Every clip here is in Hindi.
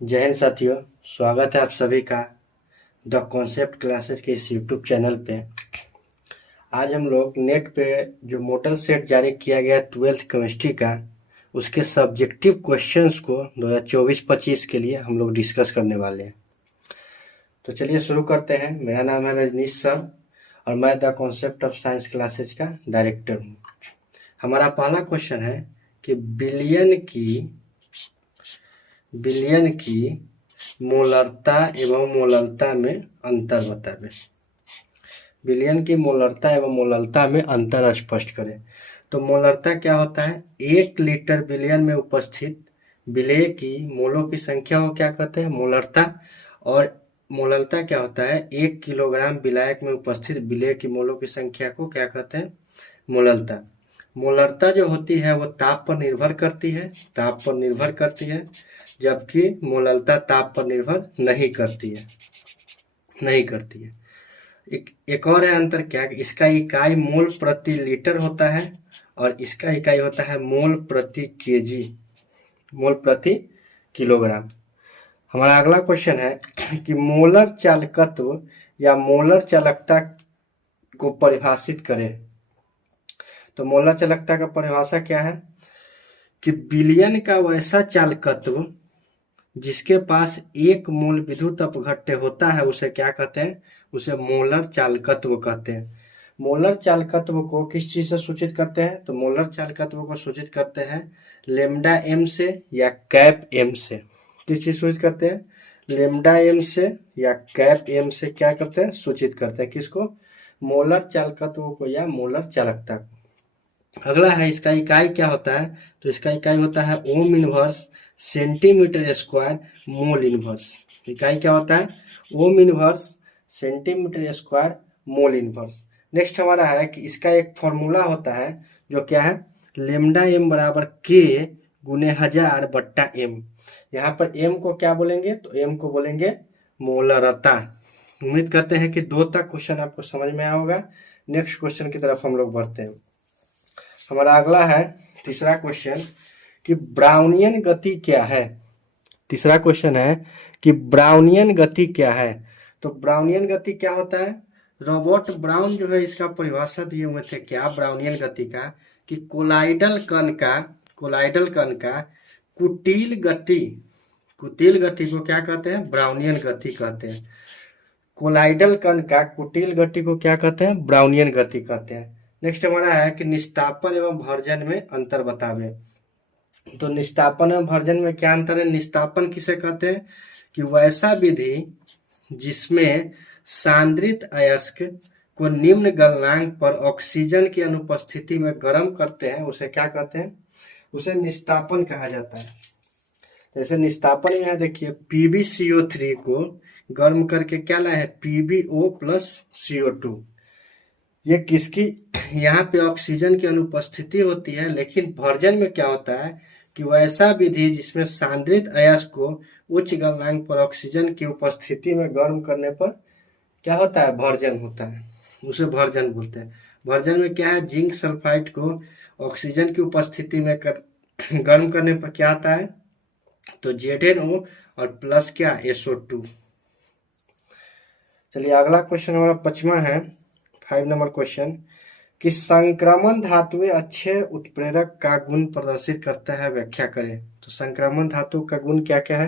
जय हिंद साथियों। स्वागत है आप सभी का द कॉन्सेप्ट क्लासेस के इस यूट्यूब चैनल पे। आज हम लोग नेट पे जो मॉडल सेट जारी किया गया 12th केमिस्ट्री का, उसके सब्जेक्टिव क्वेश्चंस को 2024-25 के लिए हम लोग डिस्कस करने वाले हैं। तो चलिए शुरू करते हैं। मेरा नाम है रजनीश सर और मैं the concept of science classes का डायरेक्टर हूँ। हमारा पहला क्वेश्चन है कि बिलियन की मोलरता एवं मोललता में अंतर बतावे। बिलियन की मोलरता एवं मोललता में अंतर स्पष्ट करें। तो मोलरता क्या होता है? 1 लीटर बिलियन में उपस्थित विलेय की मोलों की संख्या को क्या कहते हैं? मोलरता। और मोललता क्या होता है? 1 किलोग्राम विलायक में उपस्थित विलेय की मोलों की संख्या को क्या कहते हैं? मोललता। मोलरता जो होती है वो ताप पर निर्भर करती है, जबकि मोललता ताप पर निर्भर नहीं करती है। एक और है अंतर, क्या? इसका इकाई मोल प्रति लीटर होता है और इसका इकाई होता है मोल प्रति केजी, मोल प्रति किलोग्राम। हमारा अगला क्वेश्चन है कि मोलर चालकत्व या मोलर चालकता को परिभाषित करें। तो मोलर चालकता का परिभाषा क्या है कि बिलियन का वैसा चालकत्व जिसके पास 1 मोल विद्युत अपघट्य होता है उसे क्या कहते हैं? उसे मोलर चालकत्व कहते हैं। मोलर चालकत्व को किस चीज से सूचित करते हैं? तो मोलर चालकत्व को सूचित करते हैं लेमडा एम से या कैप एम से। किस चीज सूचित करते हैं? लेमडा एम से या कैप एम से क्या करते हैं? सूचित करते हैं किसको? मोलर चालकत्व को या मोलर चालकता को। अगला है इसका इकाई क्या होता है? तो इसका इकाई होता है ohm inverse centimetre square mole inverse. इकाई क्या होता है? Ohm inverse centimetre square mole inverse. Next हमारा है कि इसका एक फॉर्मूला होता है जो क्या है? लेमडा एम बराबर के गुने 1000 बट्टा एम। यहाँ पर एम को क्या बोलेंगे? तो एम को बोलेंगे मोलरता। उम्मीद करते हैं कि 2 तक क्वेश्चन आपको समझ में आया होगा। नेक्स्ट क्वेश्चन की तरफ हम लोग बढ़ते हैं। हमारा अगला है तीसरा क्वेश्चन कि ब्राउनियन गति क्या है। तीसरा क्वेश्चन है कि ब्राउनियन गति क्या है। तो ब्राउनियन गति क्या होता है? रॉबर्ट ब्राउन जो है इसका परिभाषा दिए हुए थे क्या ब्राउनियन गति का, कि कोलाइडल कण का कुटिल गति को क्या कहते हैं? ब्राउनियन गति कहते हैं। कोलाइडल कण का कुटिल गति को क्या कहते हैं? ब्राउनियन गति कहते हैं। नेक्स्ट हमारा है कि निस्तापन एवं भर्जन में अंतर बतावे। तो निस्तापन एवं भर्जन में क्या अंतर है? निस्तापन किसे कहते हैं? कि वैसा विधि जिसमें सांद्रित अयस्क को निम्न गलनांक पर ऑक्सीजन की अनुपस्थिति में गर्म करते हैं उसे क्या कहते हैं? उसे निस्तापन कहा जाता है। जैसे निस्तापन में देखिए PbCO3 को गर्म करके क्या लाए हैं? PbO plus CO2। ये किसकी? यहाँ पे ऑक्सीजन की अनुपस्थिति होती है। लेकिन भर्जन में क्या होता है कि वैसा विधि जिसमें सांद्रित अयस्क को उच्च गलनांक पर ऑक्सीजन की उपस्थिति में गर्म करने पर क्या होता है? भर्जन होता है, उसे भर्जन बोलते हैं। भर्जन में क्या है? जिंक सल्फाइड को ऑक्सीजन की उपस्थिति में गर्म करने पर क्या आता है? तो ZnO और प्लस क्या? SO2। चलिए अगला क्वेश्चन हमारा 5वां है, 5 नंबर क्वेश्चन कि संक्रमण धातुएं अच्छे उत्प्रेरक का गुण प्रदर्शित करता है, व्याख्या करें। तो संक्रमण धातु का गुण क्या क्या है?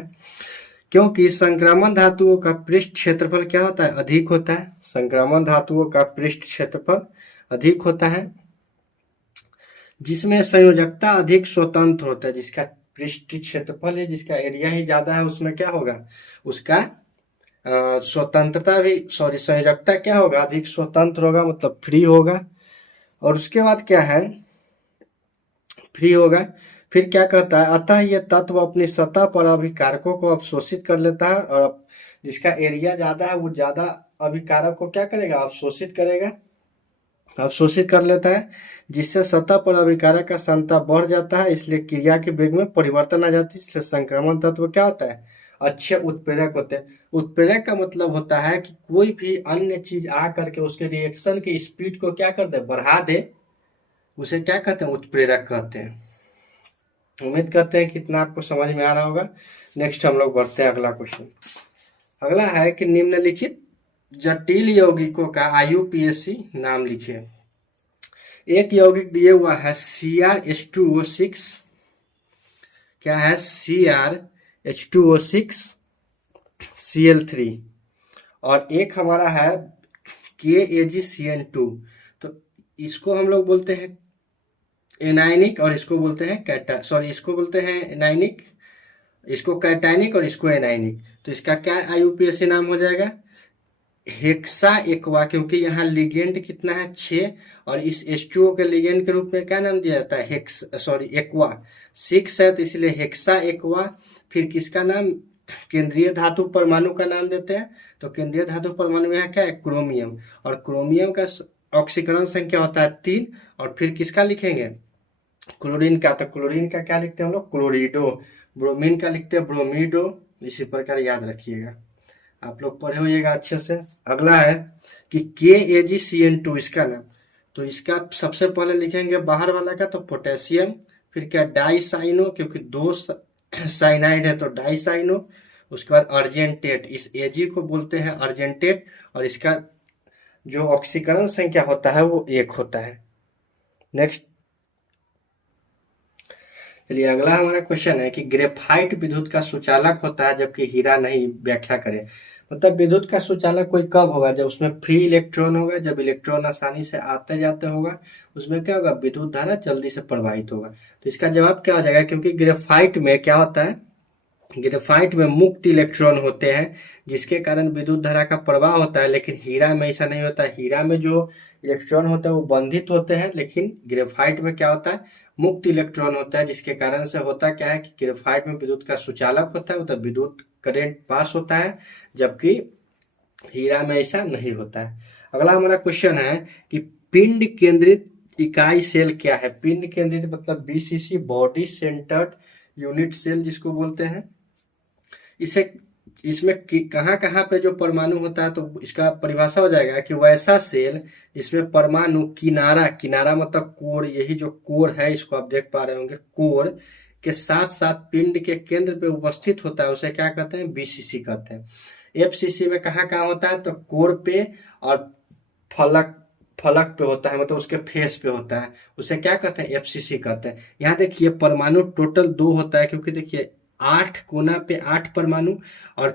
क्योंकि संक्रमण धातुओं का पृष्ठ क्षेत्रफल क्या होता है? अधिक होता है। संक्रमण धातुओं का पृष्ठ क्षेत्रफल अधिक होता है, जिसमें संयोजकता अधिक स्वतंत्र होता है। जिसका पृष्ठ क्षेत्रफल है, जिसका एरिया ही ज्यादा है, उसमें क्या होगा? उसका स्वतंत्रता भी संयोजकता क्या होगा? अधिक स्वतंत्र होगा, मतलब फ्री होगा। और उसके बाद क्या है? फ्री होगा। फिर क्या कहता है? अतः यह तत्व अपनी सतह पर अभिकारकों को अवशोषित कर लेता है और जिसका एरिया ज्यादा है वो ज्यादा अभिकारक को क्या करेगा? अवशोषित कर लेता है, जिससे सतह पर अभिकारक का सांद्रता बढ़ जाता है। इसलिए क्रिया के वेग में परिवर्तन आ जाती है। इसलिए संक्रमण तत्व क्या होता है? अच्छे उत्प्रेरक होते हैं। उत्प्रेरक का मतलब होता है कि कोई भी अन्य चीज आ करके उसके रिएक्शन की स्पीड को क्या कर दे? बढ़ा दे, उसे क्या कहते हैं? उत्प्रेरक कहते हैं। उम्मीद करते हैं कितना आपको समझ में आ रहा होगा। नेक्स्ट हम लोग बढ़ते हैं अगला क्वेश्चन। अगला है कि निम्नलिखित जटिल यौगिकों का IUPAC नाम लिखिए। एक यौगिक दिए हुआ है CrH2O6, क्या है CrH2O6 Cl3, और एक हमारा है KAgCN2। तो इसको हम लोग बोलते हैं एनायनिक और इसको बोलते हैं इसको बोलते हैं एनायनिक, इसको कैटायनिक और इसको एनायनिक। तो इसका क्या IUPAC नाम हो जाएगा? हेक्सा एक्वा, क्योंकि यहाँ लिगेंड कितना है 6, और इस H2O के लिगेंड के रूप में क्या नाम दिया जाता है? एक्वा 6 है, तो इसलिए हेक्सा एक्वा। फिर किसका नाम? केंद्रीय धातु परमाणु का नाम देते हैं। तो केंद्रीय धातु परमाणु में यहाँ क्या है? क्रोमियम, और क्रोमियम का ऑक्सीकरण संख्या होता है 3। और फिर किसका लिखेंगे? क्लोरीन का। तो क्लोरीन का क्या लिखते हैं हम लोग? क्लोरिडो। ब्रोमीन का लिखते हैं ब्रोमीडो। इसी प्रकार याद रखिएगा, आप लोग पढ़े होइएगा अच्छे से। अगला है कि KAgCN2 इसका नाम। तो इसका सबसे पहले लिखेंगे बाहर वाला का तो पोटेशियम, फिर क्या डाइसाइनो, क्योंकि 2 साइनाइड है तो डाइसाइनो। उसके बाद अर्जेंटेट, इस Ag को बोलते हैं अर्जेंटेट, और इसका जो ऑक्सीकरण संख्या होता है वो 1 होता है। नेक्स्ट चलिए, अगला हमारा क्वेश्चन है कि ग्रेफाइट विद्युत का सुचालक होता है जबकि हीरा नहीं। व्याख्या करें। मतलब विद्युत का सुचालक कोई कब होगा? जब उसमें फ्री इलेक्ट्रॉन होगा, जब इलेक्ट्रॉन आसानी से आते जाते होगा, उसमें क्या होगा? विद्युत धारा जल्दी से प्रवाहित होगा। तो इसका जवाब क्या हो जाएगा? क्योंकि ग्रेफाइट में क्या होता है? ग्रेफाइट में मुक्त इलेक्ट्रॉन होते हैं, जिसके कारण विद्युत धारा का प्रवाह होता है। लेकिन हीरा में ऐसा नहीं होता है। हीरा में जो इलेक्ट्रॉन होते हैं वो बंधित होते हैं, लेकिन ग्रेफाइट में क्या होता है? मुक्त इलेक्ट्रॉन होता है, जिसके कारण से होता क्या है कि ग्रेफाइट में विद्युत का सुचालक होता है, मतलब विद्युत करंट पास होता है, जबकि हीरा में ऐसा नहीं होता है। अगला हमारा क्वेश्चन है कि पिंड केंद्रित इकाई सेल क्या है? पिंड केंद्रित मतलब BCC, body centred unit cell जिसको बोलते हैं। इसे इसमें कहाँ कहाँ पे जो परमाणु होता है, तो इसका परिभाषा हो जाएगा कि वैसा सेल जिसमें परमाणु किनारा मतलब कोर, यही जो कोर है इसको आप देख पा रहे होंगे, कोर के साथ साथ पिंड के केंद्र पे उपस्थित होता है, उसे क्या कहते हैं? BCC कहते हैं। FCC में कहाँ कहाँ होता है? तो कोर पे और फलक पे होता है, मतलब उसके फेस पे होता है, उसे क्या कहते हैं? FCC कहते हैं। यहाँ देखिए परमाणु टोटल 2 होता है, क्योंकि देखिए 8 कोना पे 8 परमाणु, और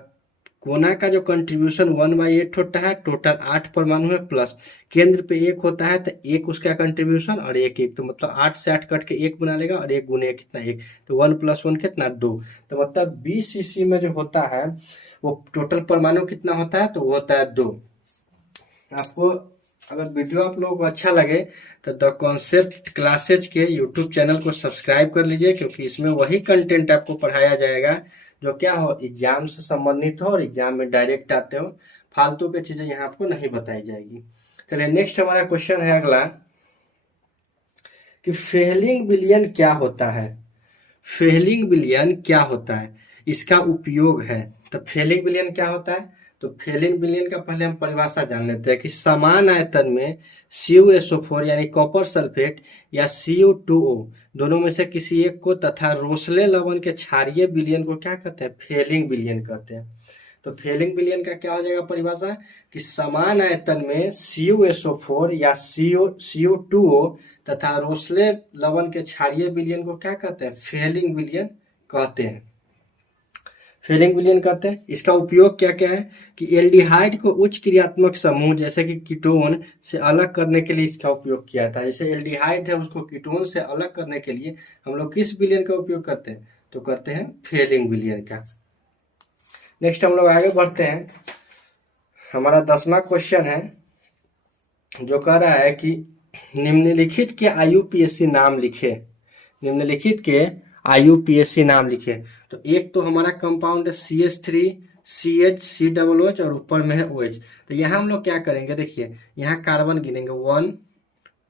कोना का जो कंट्रीब्यूशन 1/8 होता है, टोटल 8 परमाणु है, प्लस केंद्र पे 1 होता है, तो 1 उसका कंट्रीब्यूशन और 1 तो मतलब 8 से 8 कट के 1 बना लेगा, और 1 गुने कितना? 1, तो 1 + 1 कितना? 2। तो मतलब BCC में जो होता है वो टोटल परमाणु कितना होता है? तो वो होता है 2। आपको अगर वीडियो आप लोगों को अच्छा लगे तो द कॉन्सेप्ट क्लासेज के यूट्यूब चैनल को सब्सक्राइब कर लीजिए, क्योंकि इसमें वही कंटेंट आपको पढ़ाया जाएगा जो क्या हो, एग्जाम से संबंधित हो और एग्जाम में डायरेक्ट आते हो। फालतू की चीजें यहाँ आपको नहीं बताई जाएगी। चलिए नेक्स्ट हमारा क्वेश्चन है अगला कि फेलिंग विलयन क्या होता है? फेलिंग विलयन क्या होता है, इसका उपयोग है। तो फेलिंग विलयन क्या होता है? तो फेलिंग विलयन का पहले हम परिभाषा जान लेते हैं कि समान आयतन में CuSO4 यानी कॉपर सल्फेट या Cu2O दोनों में से किसी एक को तथा रोसले लवण के क्षारीय विलयन को क्या कहते हैं? फेलिंग विलयन कहते हैं। तो फेलिंग विलयन का क्या हो जाएगा परिभाषा कि समान आयतन में CuSO4 या Cu2O तथा रोसले लवण के क्षारीय विलयन को क्या कहते हैं? फेलिंग विलयन कहते हैं। फेलिंग विलयन कहते हैं। इसका उपयोग क्या क्या है कि एल्डिहाइड को उच्च क्रियात्मक समूह जैसे कि कीटोन से अलग करने के लिए इसका उपयोग किया था। जैसे एल्डिहाइड है, उसको कीटोन से अलग करने के लिए हम लोग किस विलयन का उपयोग करते हैं? तो करते हैं फेलिंग विलयन का। नेक्स्ट हम लोग आगे बढ़ते हैं। हमारा 10वां क्वेश्चन है जो कह रहा है कि निम्नलिखित के IUPAC नाम लिखे। निम्नलिखित के IUPAC नाम लिखे। तो एक तो हमारा कंपाउंड है CH3 CH COOH और ऊपर में है OH। तो यहाँ हम लोग क्या करेंगे, देखिए यहाँ कार्बन गिनेंगे 1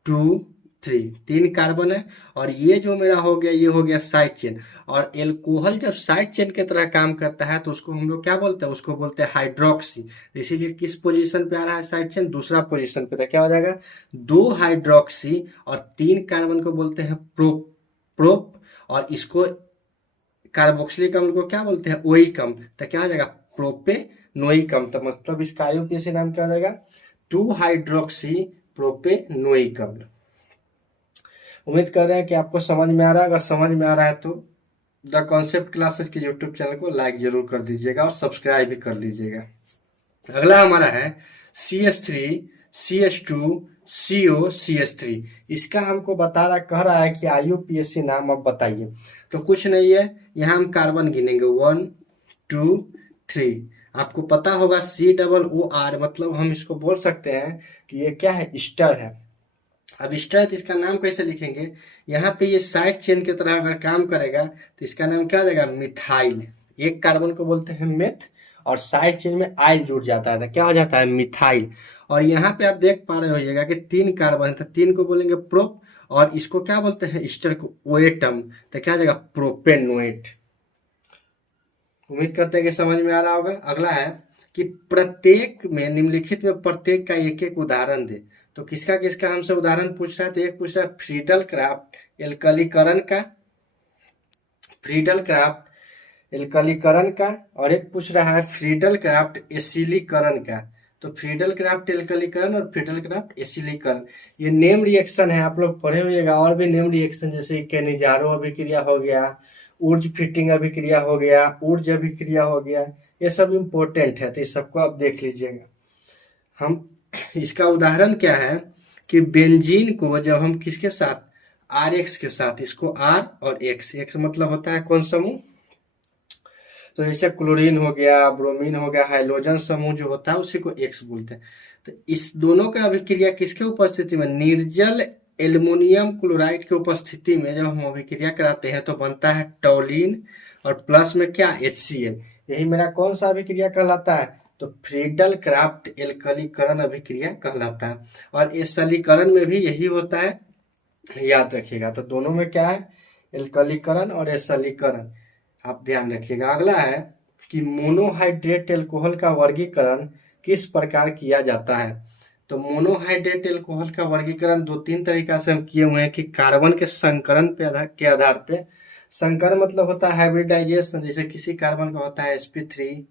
2 3, 3 कार्बन है, और ये जो मेरा हो गया ये हो गया साइड चेन। और एल्कोहल जब साइड चेन की तरह काम करता है तो उसको हम लोग क्या बोलते हैं? उसको बोलते हैं हाइड्रोक्सी। इसीलिए किस पोजीशन पे आ रहा है साइड चेन? दूसरा पोजीशन पे। तो क्या हो जाएगा? 2 हाइड्रोक्सी और 3 कार्बन को बोलते हैं प्रोप। और इसको कार्बोक्सिलिक अम्ल को क्या बोलते हैं, ओइक अम्ल, तो क्या हो जाएगा प्रोपेनोइक अम्ल। तो मतलब इसका आईयूपीएसी नाम क्या हो जाएगा, 2 हाइड्रोक्सी प्रोपेनोइक अम्ल। उम्मीद कर रहे हैं कि आपको समझ में आ रहा है। अगर समझ में आ रहा है तो द कॉन्सेप्ट क्लासेस के यूट्यूब चैनल को लाइक जरूर कर दीजिएगा और सब्सक्राइब भी कर लीजिएगा। अगला हमारा है CH3 CH2 CO CH3। इसका हमको बता रहा कह रहा है कि आईयूपीएसी नाम अब बताइए। तो कुछ नहीं है, यहाँ हम कार्बन गिनेंगे 1 2 3। आपको पता होगा COOR, मतलब हम इसको बोल सकते हैं कि ये क्या है, ईस्टर है। अब ईस्टर तो इसका नाम कैसे लिखेंगे, यहाँ पे ये साइड चेन की तरह अगर काम करेगा तो इसका नाम क्या हो जाएगा, मिथाइल। एक कार्बन को बोलते हैं मेथ और साइड चेन में आइल जुड़ जाता है तो क्या हो जाता है, मिथाइल। और यहाँ पे आप देख पा रहे होइएगा कि 3 कार्बन है तो 3 को बोलेंगे प्रोप और इसको क्या बोलते हैं, ईस्टर को ओएटम, तो क्या हो जाएगा प्रोपेनोएट। उम्मीद करते हैं कि समझ में आ रहा होगा। अगला है कि प्रत्येक में, निम्नलिखित में प्रत्येक का एक एक उदाहरण दे। तो किसका किसका हमसे उदाहरण पूछ रहा है, तो एक पूछ रहा है फ्रीडल क्राफ्ट एल्कलीकरण का, फ्रीडल क्राफ्ट एल्कलीकरण का, और एक पूछ रहा है फ्रीडल क्राफ्ट एसिलीकरण का। तो फ्रीडल क्राफ्ट एल्कलीकरण और फ्रीडल क्राफ्ट एसिलीकरण ये नेम रिएक्शन है, आप लोग पढ़े होइएगा। और भी नेम रिएक्शन जैसे केनिजारो अभिक्रिया हो गया, ऊर्ज फिटिंग अभिक्रिया हो गया, ऊर्ज अभिक्रिया हो गया, ये सब इम्पोर्टेंट है, तो इस सबको आप देख लीजिएगा। हम इसका उदाहरण क्या है कि बेंजीन को जब हम किसके साथ, RX के साथ, इसको R और X मतलब होता है कौन समूह, तो जैसे क्लोरीन हो गया, ब्रोमीन हो गया, हाइड्रोजन समूह जो होता है उसी को X बोलते हैं। तो इस दोनों का अभिक्रिया किसके उपस्थिति में, निर्जल एल्युमिनियम क्लोराइड की उपस्थिति में जब हम अभिक्रिया कराते हैं तो बनता है टॉलिन और प्लस में क्या, HCl। यही मेरा कौन सा अभिक्रिया कहलाता है, तो फ्रीडल क्राफ्ट एल्कलीकरण अभिक्रिया कहलाता है। और एसिलीकरण में भी यही होता है, याद रखिएगा। तो दोनों में क्या है, एल्कलीकरण और एसिलीकरण, आप ध्यान रखिएगा। अगला है कि मोनोहाइड्रेट एल्कोहल का वर्गीकरण किस प्रकार किया जाता है। तो मोनोहाइड्रेट एल्कोहल का वर्गीकरण 2-3 तरीका से हम किए हुए हैं कि कार्बन के संकरण के आधार पे। संकरण मतलब होता है हाइब्रिडाइजेशन, जैसे किसी कार्बन का होता है sp3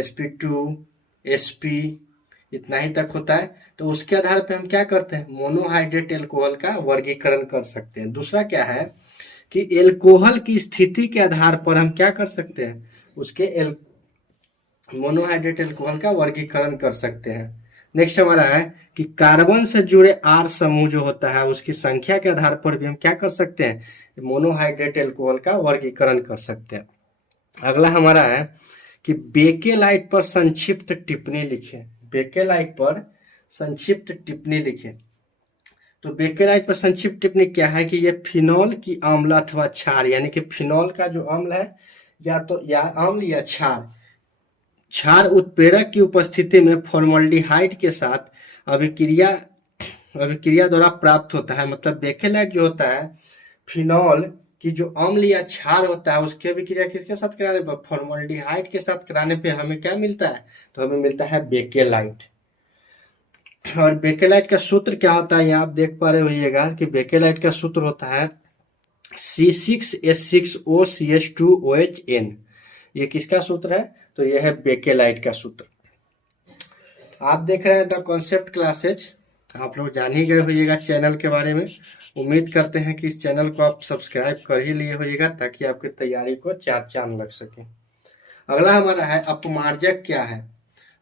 sp2 sp, इतना ही तक होता है। तो उसके आधार पे हम क्या करते हैं, मोनोहाइड्रेट एल्कोहल का वर्गीकरण कर सकते हैं। दूसरा क्या है कि एल्कोहल की स्थिति के आधार पर हम क्या कर सकते हैं, उसके मोनोहाइड्रेट एल्कोहल का वर्गीकरण कर सकते हैं। नेक्स्ट हमारा है कि कार्बन से जुड़े R समूह जो होता है उसकी संख्या के आधार पर भी हम क्या कर सकते हैं, मोनोहाइड्रेट एल्कोहल का वर्गीकरण कर सकते हैं। अगला हमारा है कि बेकेलाइट पर संक्षिप्त टिप्पणी लिखें। बेकेलाइट पर संक्षिप्त टिप्पणी लिखें। तो बेकेलाइट पर संक्षिप्त टिप्पणी क्या है कि ये फिनॉल की अम्ल अथवा क्षार, यानी कि फिनॉल का जो अम्ल है या तो या अम्ल या क्षार उत्प्रेरक की उपस्थिति में फॉर्मल्डिहाइड के साथ अभिक्रिया द्वारा प्राप्त होता है। मतलब बेकेलाइट जो होता है, फिनॉल की जो अम्ल या क्षार होता है उसकी अभिक्रिया किसके साथ कराने पर, फॉर्मल्डिहाइड के साथ कराने पे हमें क्या मिलता है, तो हमें मिलता है बेकेलाइट। और बेकेलाइट का सूत्र क्या होता है, यहाँ आप देख पा रहे होइएगा कि बेकेलाइट का सूत्र होता है C6H6OCH2OHN। ये किसका सूत्र है, तो यह है बेकेलाइट का सूत्र। आप देख रहे हैं द कॉन्सेप्ट क्लासेज, आप लोग जान ही गए होइएगा चैनल के बारे में। उम्मीद करते हैं कि इस चैनल को आप सब्सक्राइब कर ही लिए होइएगा ताकि आपकी तैयारी को 4 चांद लग सके। अगला हमारा है अपमार्जक क्या है।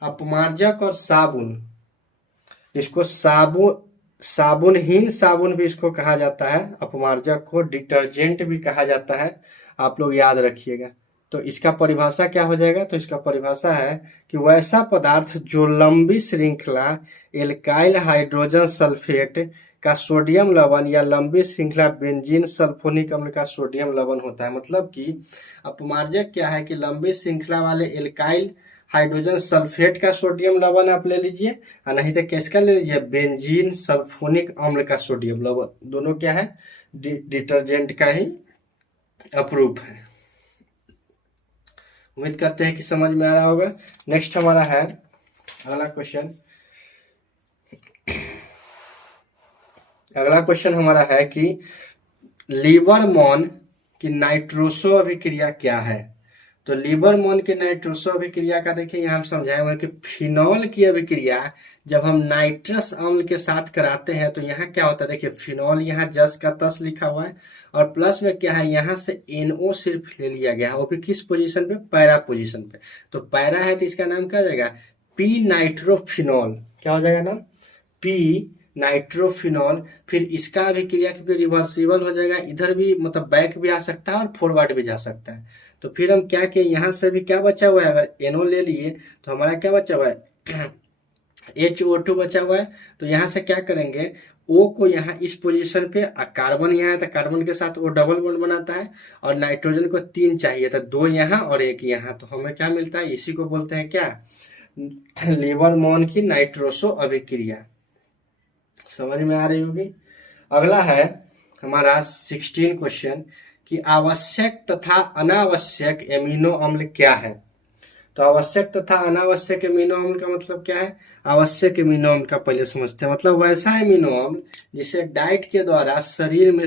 अपमार्जक और साबुन, इसको साबुनहीन साबुन भी इसको कहा जाता है, अपमार्जक को डिटर्जेंट भी कहा जाता है, आप लोग याद रखिएगा। तो इसका परिभाषा क्या हो जाएगा, तो इसका परिभाषा है कि वैसा पदार्थ जो लंबी श्रृंखला एल्काइल हाइड्रोजन सल्फेट का सोडियम लवण या लंबी श्रृंखला बेंजीन सल्फोनिक अम्ल का सोडियम लवण होता है। मतलब कि अपमार्जक क्या है कि लंबी श्रृंखला वाले एल्काइल हाइड्रोजन सल्फेट का सोडियम लवण आप ले लीजिए, और नहीं तो किसका ले लीजिए, बेंजीन सल्फोनिक अम्ल का सोडियम लवण। दोनों क्या है, डिटर्जेंट का ही अप्रूव है। उम्मीद करते हैं कि समझ में आ रहा होगा। नेक्स्ट हमारा है अगला क्वेश्चन। अगला क्वेश्चन हमारा है कि लिबरमॉन कि नाइट्रोसो अभिक्रिया क्या है। तो लिबरमोन की नाइट्रोसो अभिक्रिया का देखिए यहाँ हम समझाएंगे कि फिनॉल की अभिक्रिया जब हम नाइट्रस अम्ल के साथ कराते हैं तो यहाँ क्या होता है, देखिए फिनॉल यहाँ जस का तस लिखा हुआ है और प्लस में क्या है, यहाँ से NO सिर्फ ले लिया गया है, वो भी किस पोजीशन पे, पैरा पोजीशन पे। तो पैरा है तो इसका नाम क्या हो जाएगा, पी नाइट्रोफिनॉल। क्या हो जाएगा नाम, पी नाइट्रोफिनॉल। फिर इसका अभिक्रिया क्योंकि रिवर्सिबल हो जाएगा, इधर भी मतलब बैक भी आ सकता है और फॉरवर्ड भी जा सकता है। तो फिर हम क्या किए, यहाँ से भी क्या बचा हुआ है, अगर NO ले लिए तो हमारा क्या बचा हुआ है HO2 बचा हुआ है। तो यहाँ से क्या करेंगे, O को यहाँ इस पोजीशन पे, कार्बन यहाँ है तो कार्बन के साथ वो डबल बॉन्ड बनाता है और नाइट्रोजन को 3 चाहिए था, 2 यहाँ और 1 यहाँ। तो हमें क्या मिलता है, इसी को बोलते हैं क्या, लिबरमोन की नाइट्रोसो अभिक्रिया। समझ में आ रही होगी। अगला है हमारा 16 क्वेश्चन कि आवश्यक तथा अनावश्यक एमिनो अम्ल क्या है। तो आवश्यक तथा अनावश्यक एमिनो अम्ल का मतलब क्या है, आवश्यक एमिनो अम्ल का पहले समझते हैं। मतलब वैसा एमिनो अम्ल जिसे डाइट के द्वारा शरीर में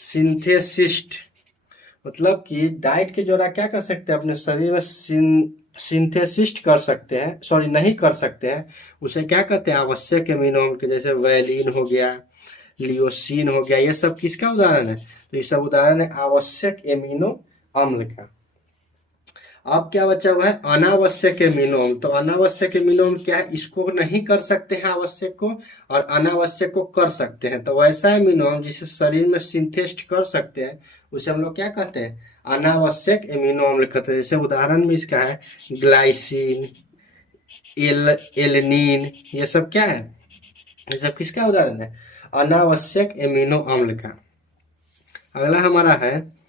सिंथेसिस्ट, मतलब कि डाइट के द्वारा क्या कर सकते हैं, अपने शरीर में सिंथेसिस्ट कर सकते हैं, सॉरी नहीं कर सकते हैं, उसे क्या कहते हैं, आवश्यक एमिनो अम्ल के। जैसे वैलिन हो गया, लियोसिन हो गया, ये सब किसका उदाहरण है, तो ये सब उदाहरण है आवश्यक एमिनो अम्ल का। अब क्या बचा हुआ है, अनावश्यक एमिनो अम्ल। तो अनावश्यक एमिनो अम्ल क्या है, इसको नहीं कर सकते हैं आवश्यक को और अनावश्यक को कर सकते हैं। तो वैसा एमिनो अम्ल जिसे शरीर में सिंथेस्ट कर सकते हैं उसे हम लोग क्या कहते हैं, अनावश्यक एमिनो अम्ल कहते हैं। जैसे उदाहरण में इसका है ग्लाइसिन, एलनीन, ये सब क्या है, ये सब किसका उदाहरण है, अनावश्यक एमिनो अम्ल का। अगला हमारा है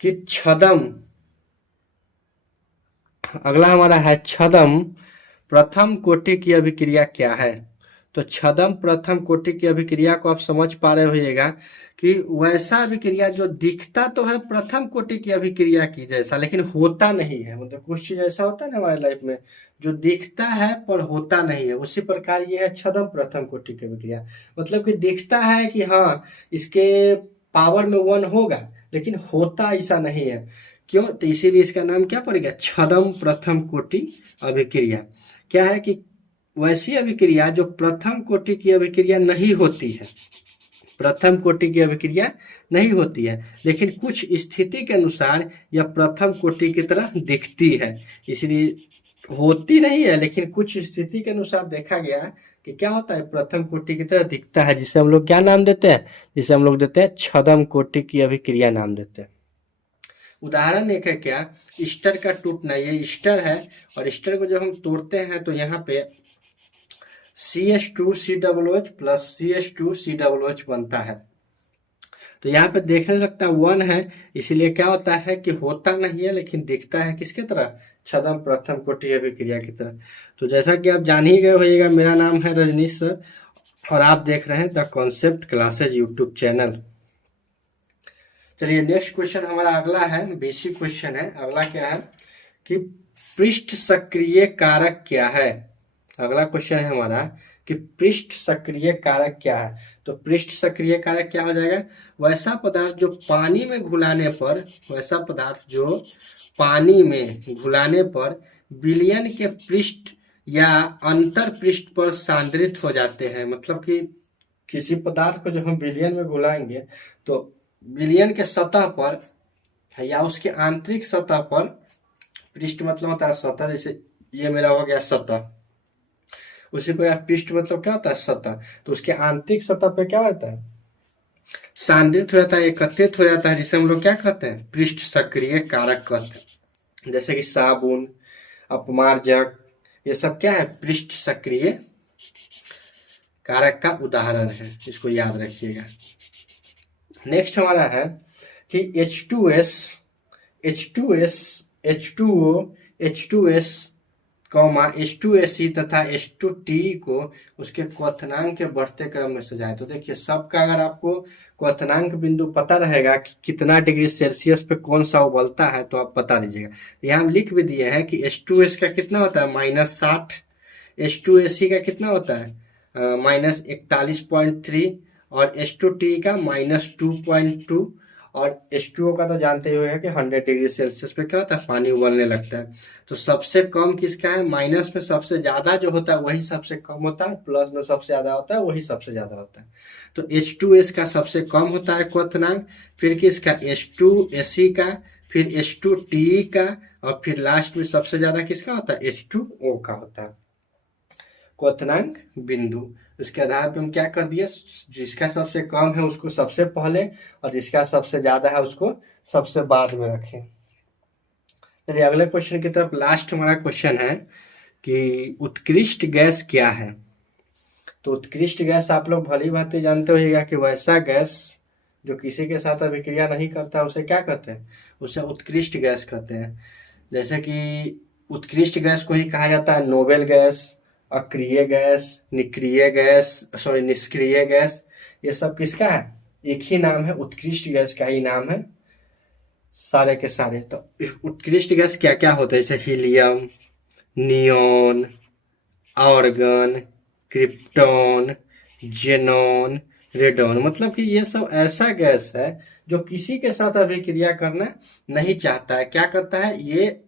कि छदम, अगला हमारा है छदम प्रथम कोटि की अभिक्रिया क्या है। तो छदम प्रथम कोटि की अभिक्रिया को आप समझ पा रहे होइएगा कि वैसा अभिक्रिया जो दिखता तो है प्रथम कोटि की अभिक्रिया की जैसा, लेकिन होता नहीं है। मतलब कुछ चीज ऐसा होता है ना हमारे लाइफ में जो दिखता है पर होता नहीं है, उसी प्रकार ये है छदम प्रथम कोटि की अभिक्रिया। मतलब कि दिखता है कि हाँ इसके पावर में 1 होगा, लेकिन होता ऐसा नहीं है। क्यों, तो इसीलिए इसका नाम क्या पड़ेगा, छदम प्रथम कोटि अभिक्रिया। क्या है कि वैसी अभिक्रिया जो प्रथम कोटि की अभिक्रिया नहीं होती है, प्रथम कोटि की अभिक्रिया नहीं होती है, लेकिन कुछ स्थिति के अनुसार यह प्रथम कोटि की तरह दिखती है। इसलिए होती नहीं है, लेकिन कुछ स्थिति के अनुसार देखा गया कि क्या होता है, प्रथम कोटि की तरह दिखता है, जिसे हम लोग क्या नाम देते हैं, जिसे हम लोग देते हैं छदम कोटि की अभिक्रिया नाम देते हैं। उदाहरण एक है क्या, ईस्टर का टूटना। ये ईस्टर है और ईस्टर को जब हम तोड़ते हैं तो यहाँ पे CH2COOH प्लस CH2COOH बनता है। तो यहाँ पे देखने सकता है 1 है, इसीलिए क्या होता है कि होता नहीं है लेकिन दिखता है किसके तरह, छदम प्रथम कोटि अभिक्रिया की तरह। तो जैसा कि आप जान ही गए होइएगा, मेरा नाम है रजनीश सर और आप देख रहे हैं the concept classes YouTube channel. चलिए नेक्स्ट क्वेश्चन हमारा अगला है, बेसिक क्वेश्चन है। अगला क्या है कि पृष्ठ सक्रिय कारक क्या है। अगला क्वेश्चन है हमारा कि पृष्ठ सक्रिय कारक क्या है। तो पृष्ठ सक्रिय कारक क्या हो जाएगा, वैसा पदार्थ जो पानी में घुलाने पर, वैसा पदार्थ जो पानी में घुलाने पर विलयन के पृष्ठ या अंतर पृष्ठ पर सांद्रित हो जाते हैं। मतलब कि किसी पदार्थ को जब हम विलयन में घुलाएंगे तो विलयन के सतह पर या उसके आंतरिक सतह पर, पृष्ठ मतलब होता है सतह, जैसे ये मेरा हो गया सतह, उसी पर पृष्ठ मतलब क्या होता है, सतह। तो उसके आंतरिक सतह पे क्या होता है, सांद्रित हो जाता है, एकत्रित हो जाता है, जिसे हम लोग क्या कहते हैं, पृष्ठ सक्रिय कारक कहते हैं। जैसे कि साबुन, अपमार्जक, ये सब क्या है, पृष्ठ सक्रिय कारक का उदाहरण है, इसको याद रखिएगा। नेक्स्ट हमारा है कि H2S, H2O, H2S, H2SE तथा H2TE को उसके क्वथनांक के बढ़ते क्रम में सजाए। तो देखिए सबका अगर आपको क्वथनांक बिंदु पता रहेगा कि कितना डिग्री सेल्सियस पे कौन सा उबलता है तो आप बता दीजिएगा। यहाँ हम लिख भी दिए हैं कि H2S का कितना होता है -60, H2SE का कितना होता है -41.3 और H2T का -2.2, और H2O का तो जानते ही होगा कि 100 डिग्री सेल्सियस पे क्या होता है, पानी उबलने लगता है। तो सबसे कम किसका है, माइनस में सबसे ज़्यादा जो होता है वही सबसे कम होता है, प्लस में सबसे ज़्यादा होता है वही सबसे ज़्यादा होता है। तो H2S का सबसे कम होता है क्वथनांक, फिर किसका H2SE का, फिर H2TE का, और फिर लास्ट में सबसे ज़्यादा किसका होता है, H2O का होता है क्वथनांक बिंदु। इसके आधार पर हम क्या कर दिए, जिसका सबसे कम है उसको सबसे पहले, और जिसका सबसे ज़्यादा है उसको सबसे बाद में रखें। चलिए अगले क्वेश्चन की तरफ। लास्ट हमारा क्वेश्चन है कि उत्कृष्ट गैस क्या है। तो उत्कृष्ट गैस आप लोग भली भांति जानते होइएगा कि वैसा गैस जो किसी के साथ अभिक्रिया नहीं करता उसे क्या कहते हैं, उसे उत्कृष्ट गैस कहते हैं। जैसे कि उत्कृष्ट गैस को ही कहा जाता है नोबेल गैस, अक्रिय गैस, निष्क्रिय गैस। ये सब किसका है, एक ही नाम है, उत्कृष्ट गैस का ही नाम है सारे के सारे। तो उत्कृष्ट गैस क्या क्या होता है, जैसे helium, neon, argon, krypton, xenon, radon. मतलब कि ये सब ऐसा गैस है जो किसी के साथ अभिक्रिया करना नहीं चाहता है। क्या करता है, ये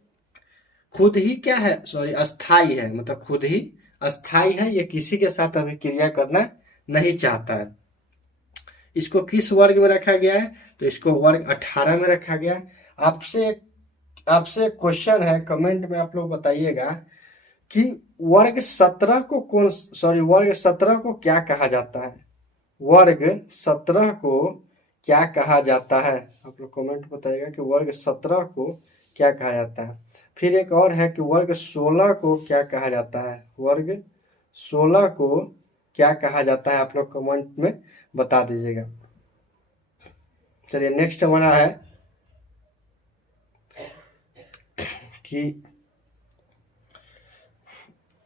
खुद ही क्या है, सॉरी अस्थाई है, मतलब खुद ही अस्थाई है, ये किसी के साथ अभिक्रिया करना नहीं चाहता है। इसको किस वर्ग में रखा गया है, तो इसको वर्ग 18 में रखा गया है। आपसे क्वेश्चन है, कमेंट में आप लोग बताइएगा कि वर्ग 17 को क्या कहा जाता है, वर्ग 17 को क्या कहा जाता है। आप लोग कमेंट बताइएगा कि वर्ग 17 को क्या कहा जाता है। फिर एक और है कि वर्ग 16 को क्या कहा जाता है, वर्ग 16 को क्या कहा जाता है, आप लोग कमेंट में बता दीजिएगा। चलिए नेक्स्ट हमारा है कि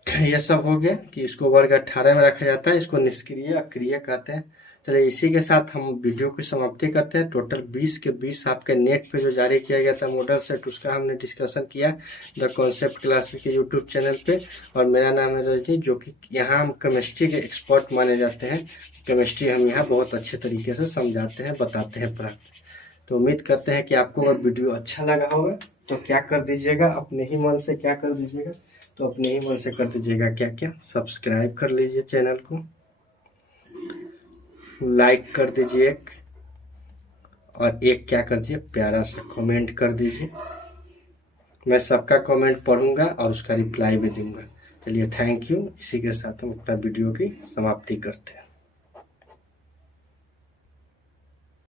ये सब हो गया कि इसको वर्ग 18 में रखा जाता है, इसको निष्क्रिय अक्रिय कहते हैं। चलिए इसी के साथ हम वीडियो की समाप्ति करते हैं। टोटल 20 के 20 आपके नेट पे जो जारी किया गया था मॉडल सेट, उसका हमने डिस्कशन किया द कॉन्सेप्ट क्लासेस के यूट्यूब चैनल पे। और मेरा नाम है रजनी, जो कि यहाँ हम केमिस्ट्री के एक्सपर्ट माने जाते हैं। केमिस्ट्री हम यहाँ बहुत अच्छे तरीके से समझाते हैं, बताते हैं, पढ़ाते हैं। तो उम्मीद करते हैं कि आपको अगर वीडियो अच्छा लगा होगा तो क्या कर दीजिएगा, अपने ही मन से क्या कर दीजिएगा, तो अपने ही मन से कर दीजिएगा क्या क्या, सब्सक्राइब कर लीजिए चैनल को, लाइक कर दीजिए और एक क्या कर दीजिए, प्यारा सा कमेंट कर दीजिए। मैं सबका कमेंट पढ़ूंगा और उसका रिप्लाई भी दूंगा। चलिए थैंक यू। इसी के साथ हम अपना वीडियो की समाप्ति करते हैं।